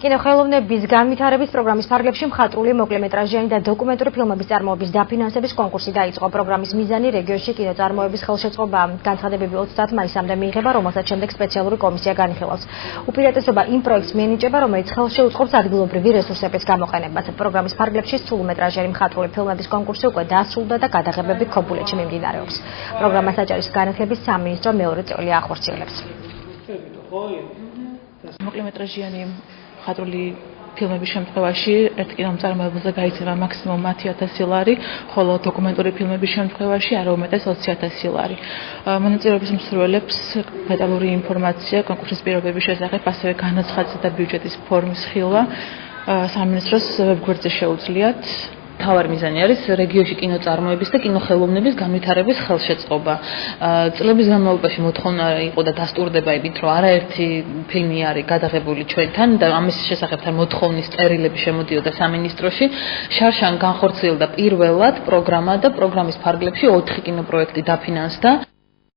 კინოხელოვნების განვითარების პროგრამის ფარგლებში მხატვრული მოკლემეტრაჟიანი და დოკუმენტური ფილმების წარმოების დაფინანსების კონკურსი დაიწყო. პროგრამის მიზანი რეგიონში კინოწარმოების ხელშეწყობა. განცხადებები 30 მაისამდე მიიღება, რომელსაც შემდეგ სპეციალური კომისია განიხილავს. უპირატესობა იმ პროექტს მიენიჭება, რომელიც ხელშეუწყობს ადგილობრივი რესურსების გამოყენებას. პროგრამის ფარგლებში სრულმეტრაჟიანი მხატვრული ფილმების კონკურსი უკვე დასრულდა და გადაღებები ქობულეთში მიმდინარეობს. პროგრამას აჭარის განათლების სამინისტრო მეორე წელი ახორციელებს. მოკლემეტრაჟიანი მხატვრული ფილმების შემთხვევაში ერთ კინომწარმოებელზე გაიცემა მაქსიმუმ 10,000 ლარი, ხოლო დოკუმენტური ფილმების შემთხვევაში არა უმეტეს 20,000 ლარი. მონაწილეობის მსურველებს დეტალური ინფორმაცია კონკურსის პირობების შესახებ, ასევე განაცხადის და ბიუჯეტის ფორმის ხილვა სამინისტროს ვებგვერდზე შეუძლიათ. მთავარი მიზანი არის რეგიონში კინოწარმოების და კინოხელოვნების განვითარების ხელშეწყობა. წლების განმავლობაში მოთხოვნა იყო და დასტურდება იმით, რომ არაერთი ფილმი არის გადაღებული ჩვენთან და ამის შესახებთან მოთხოვნის წერილები შემოდიოდა სამინისტროში. შარშან განხორციელდა პირველად პროგრამა და პროგრამის ფარგლებში 4 კინოპროექტი დაფინანსდა.